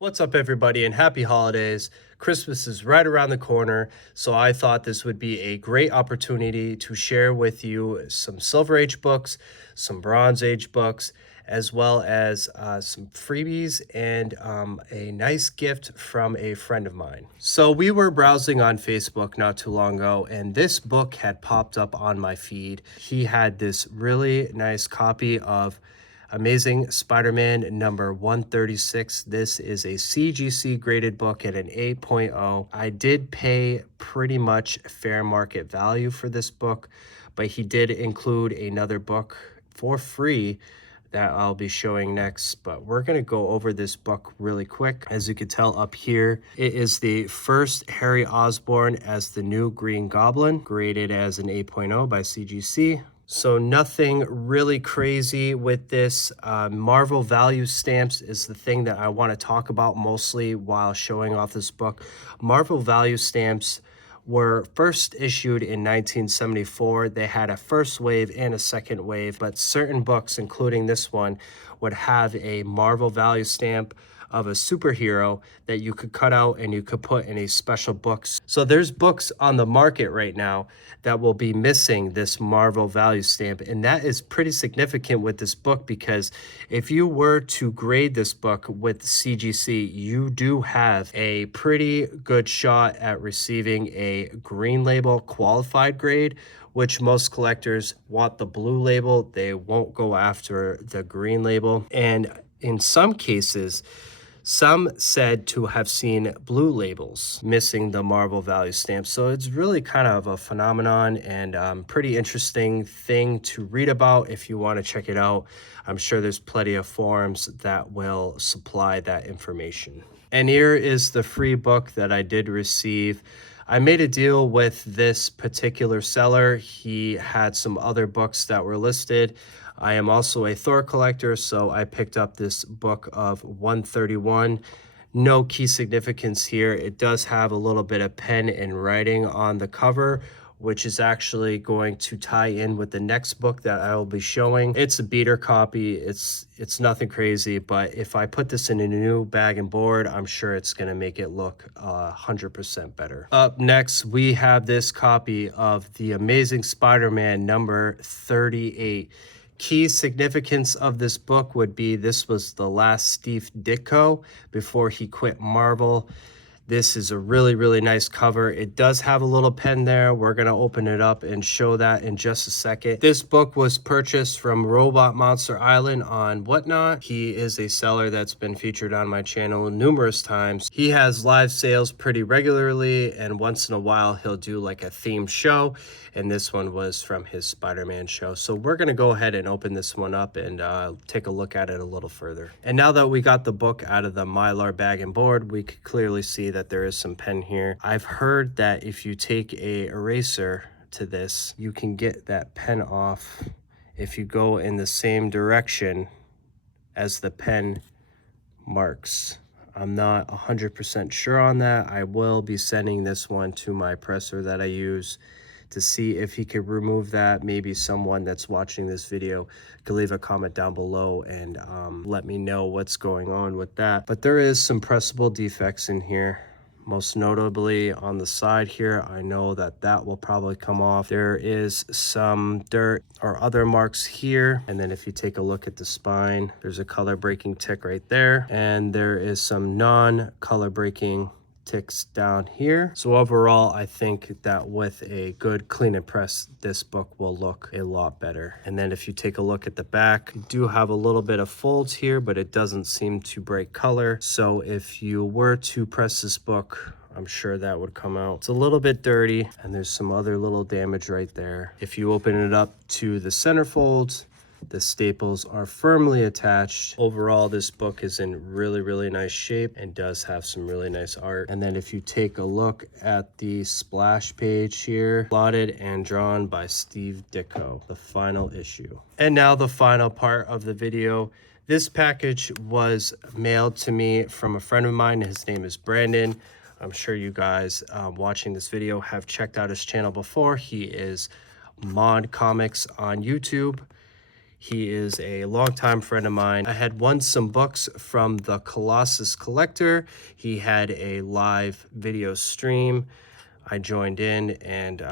What's up, everybody, and happy holidays. Christmas is right around the corner, so I thought this would be a great opportunity to share with you some Silver Age books, some Bronze Age books, as well as some freebies and a nice gift from a friend of mine. So we were browsing on Facebook not too long ago, and this book had popped up on my feed. He had this really nice copy of Amazing Spider-Man number 136. This is a CGC graded book at an 8.0. I did pay pretty much fair market value for this book, but he did include another book for free that I'll be showing next. But we're going to go over this book really quick. As you can tell up here, it is the first Harry Osborn as the new Green Goblin, graded as an 8.0 by CGC. So nothing really crazy with this. Marvel value stamps is the thing that I want to talk about mostly while showing off this book. Marvel value stamps were first issued in 1974. They had a first wave and a second wave, but certain books, including this one, would have a Marvel value stamp of a superhero that you could cut out and you could put in a special books. So there's books on the market right now that will be missing this Marvel value stamp, and that is pretty significant with this book because if you were to grade this book with CGC, you do have a pretty good shot at receiving a green label qualified grade, which most collectors want the blue label. They won't go after the green label. And in some cases, some said to have seen blue labels missing the Marvel value stamp. So it's really kind of a phenomenon and pretty interesting thing to read about if you want to check it out. I'm sure there's plenty of forums that will supply that information. And here is the free book that I did receive. I made a deal with this particular seller. He had some other books that were listed. I am also a Thor collector, so I picked up this book of 131. No key significance here. It does have a little bit of pen and writing on the cover, which is actually going to tie in with the next book that I will be showing. It's a beater copy. It's nothing crazy, but if I put this in a new bag and board, I'm sure it's gonna make it look 100% better. Up next, we have this copy of The Amazing Spider-Man number 38. Key significance of this book would be this was the last Steve Ditko before he quit Marvel. This is a really, really nice cover. It does have a little pen there. We're going to open it up and show that in just a second. This book was purchased from Robot Monster Island on Whatnot. He is a seller that's been featured on my channel numerous times. He has live sales pretty regularly, and once in a while he'll do like a themed show, and this one was from his Spider-Man show. So we're going to go ahead and open this one up and take a look at it a little further. And now that we got the book out of the Mylar bag and board, we could clearly see that there is some pen here. I've heard that if you take a eraser to this, you can get that pen off if you go in the same direction as the pen marks. I'm not 100% sure on that. I will be sending this one to my presser that I use to see if he could remove that. Maybe someone that's watching this video could leave a comment down below and let me know what's going on with that. But there is some pressable defects in here. Most notably on the side here, I know that that will probably come off. There is some dirt or other marks here. And then if you take a look at the spine, there's a color breaking tick right there. And there is some non-color breaking ticks down here. So overall, I think that with a good clean and press, this book will look a lot better. And then if you take a look at the back, you do have a little bit of folds here, but it doesn't seem to break color. So if you were to press this book, I'm sure that would come out. It's a little bit dirty, and there's some other little damage right there. If you open it up to the center folds, the staples are firmly attached. Overall, this book is in really, really nice shape and does have some really nice art. And then if you take a look at the splash page here, plotted and drawn by Steve Ditko, the final issue. And now the final part of the video. This package was mailed to me from a friend of mine. His name is Brandon. I'm sure you guys watching this video have checked out his channel before. He is Mod Comics on YouTube. He is a longtime friend of mine. I had won some books from the Colossus Collector. He had a live video stream. I joined in and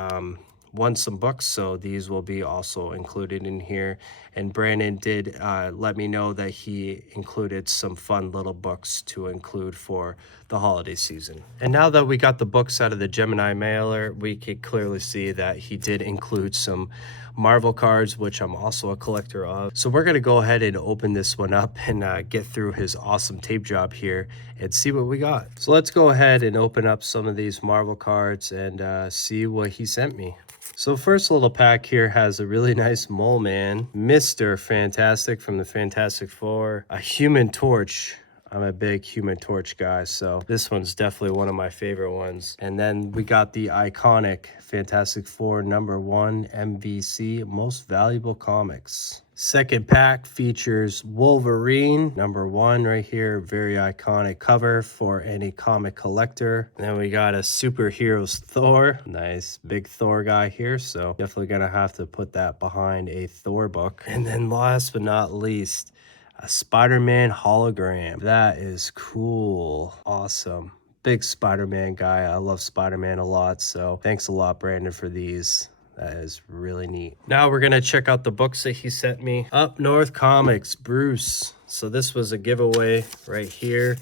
won some books, so these will be also included in here. And Brandon did let me know that he included some fun little books to include for the holiday season. And now that we got the books out of the Gemini mailer, we could clearly see that he did include some Marvel cards, which I'm also a collector of. So we're gonna go ahead and open this one up and get through his awesome tape job here and see what we got. So let's go ahead and open up some of these Marvel cards and see what he sent me. So first little pack here has a really nice Mole Man, Mr. Fantastic from the Fantastic Four, a Human Torch. I'm a big Human Torch guy, so this one's definitely one of my favorite ones. And then we got the iconic Fantastic Four #1 MVC, Most Valuable Comics. Second pack features Wolverine, #1 right here, very iconic cover for any comic collector. And then we got a Superheroes Thor, nice big Thor guy here, so definitely gonna have to put that behind a Thor book. And then last but not least, a Spider-Man hologram. That is cool, awesome. Big Spider-Man guy. I love Spider-Man a lot, so thanks a lot, Brandon, for these. That is really neat. Now we're gonna check out the books that he sent me. Up North Comics, Bruce. So this was a giveaway right here.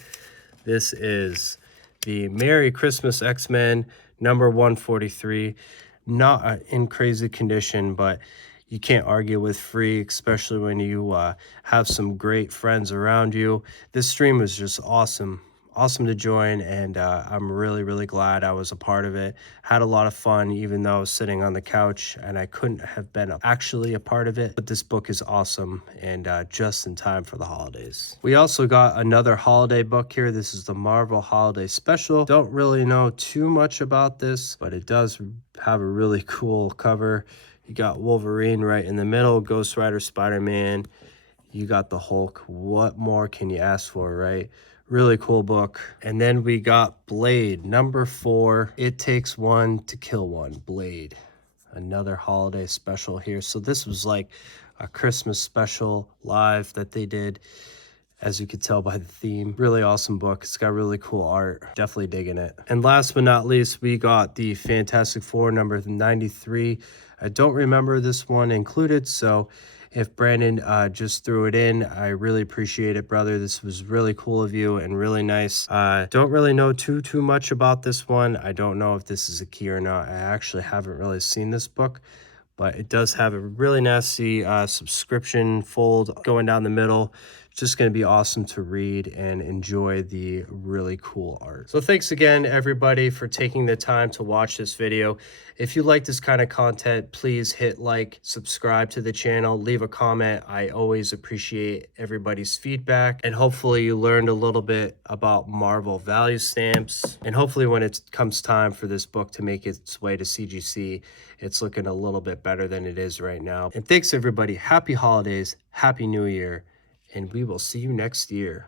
This is the Merry Christmas X-Men #143. Not in crazy condition, but you can't argue with free, especially when you have some great friends around you. This stream was just awesome. Awesome to join, and I'm really glad I was a part of it. Had a lot of fun, even though I was sitting on the couch and I couldn't have been actually a part of it. But this book is awesome and just in time for the holidays. We also got another holiday book here. This is the Marvel Holiday Special. Don't really know too much about this, but it does have a really cool cover. You got Wolverine right in the middle, Ghost Rider, Spider-Man. You got the Hulk. What more can you ask for, right? Really cool book. And then we got Blade, #4. It Takes One to Kill One, Blade. Another holiday special here. So this was like a Christmas special live that they did, as you could tell by the theme. Really awesome book. It's got really cool art. Definitely digging it. And last but not least, we got the Fantastic Four #93. I don't remember this one included, so if Brandon just threw it in, I really appreciate it, brother. This was really cool of you and really nice. Don't really know too much about this one. I don't know if this is a key or not. I actually haven't really seen this book, but it does have a really nasty subscription fold going down the middle. It's just going to be awesome to read and enjoy the really cool art. So thanks again, everybody, for taking the time to watch this video. If you like this kind of content, please hit like, subscribe to the channel, leave a comment. I always appreciate everybody's feedback. And hopefully you learned a little bit about Marvel value stamps. And hopefully when it comes time for this book to make its way to CGC, it's looking a little bit better than it is right now. And thanks, everybody. Happy holidays, Happy New Year, and we will see you next year.